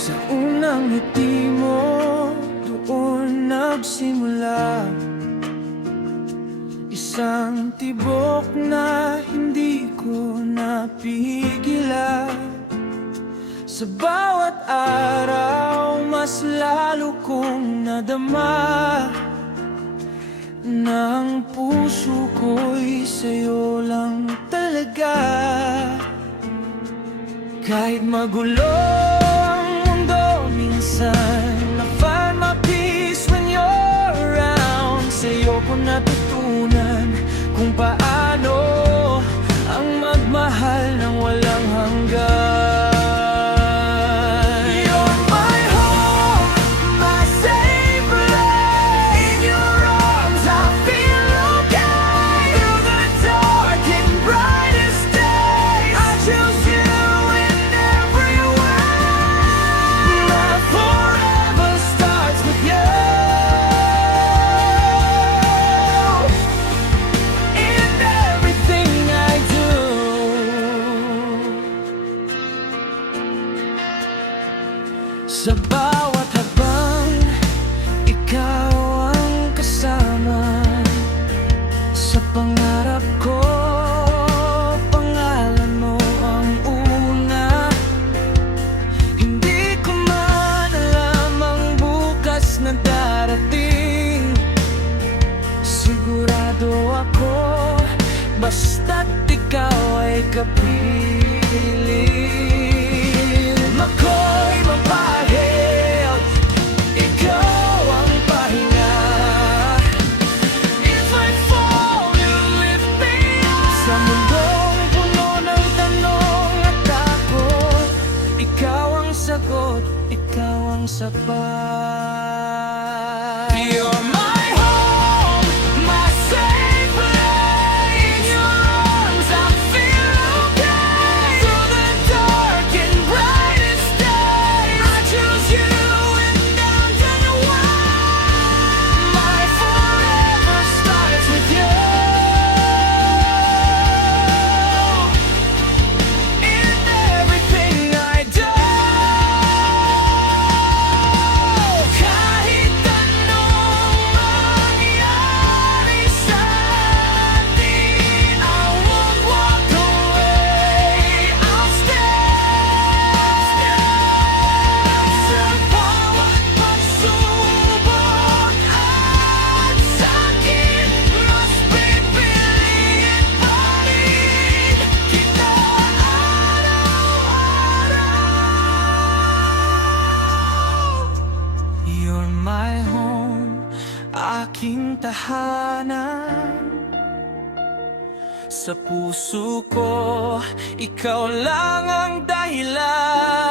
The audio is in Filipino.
Sa unang ngiti mo, doon nagsimula isang tibok na hindi ko napigilan. Sa bawat araw, mas lalo kong nadama na ang puso ko'y sa'yo lang talaga. Kahit magulo ang mundo, minsan I find my peace when you're around. Sa'yo ko natutunan kung paano ang magmahal ng walang hanggan. You're my home, my safe place. In your arms I feel okay. Through the dark and brightest days, I choose you in every way. My forever starts with you. In everything I do. Sa bawat habang, ikaw ang kasama. Sa pangarap ko, pangalan mo ang una. Hindi ko man alam ang bukas na darating. Sigurado ako, basta't ikaw ay kapiling. Ako'y mapahil, ikaw ang pahinga. If I fall, you lift me up. Sa mundong puno ng tanong at takot, ikaw ang sagot, ikaw ang sapat. You're my home, my safe place. In your arms I feel okay. Through the dark and brightest days, I choose you and nothing away. My forever starts with you. In everything I do. Kahit anong mangyari sa atin, I won't walk away. I'll stay. Sa bawat pagsubok at sakit, mas pipiliin pa rin kita araw-araw. You're my home, aking tahanan. Sa puso ko, ikaw lang ang dahilan.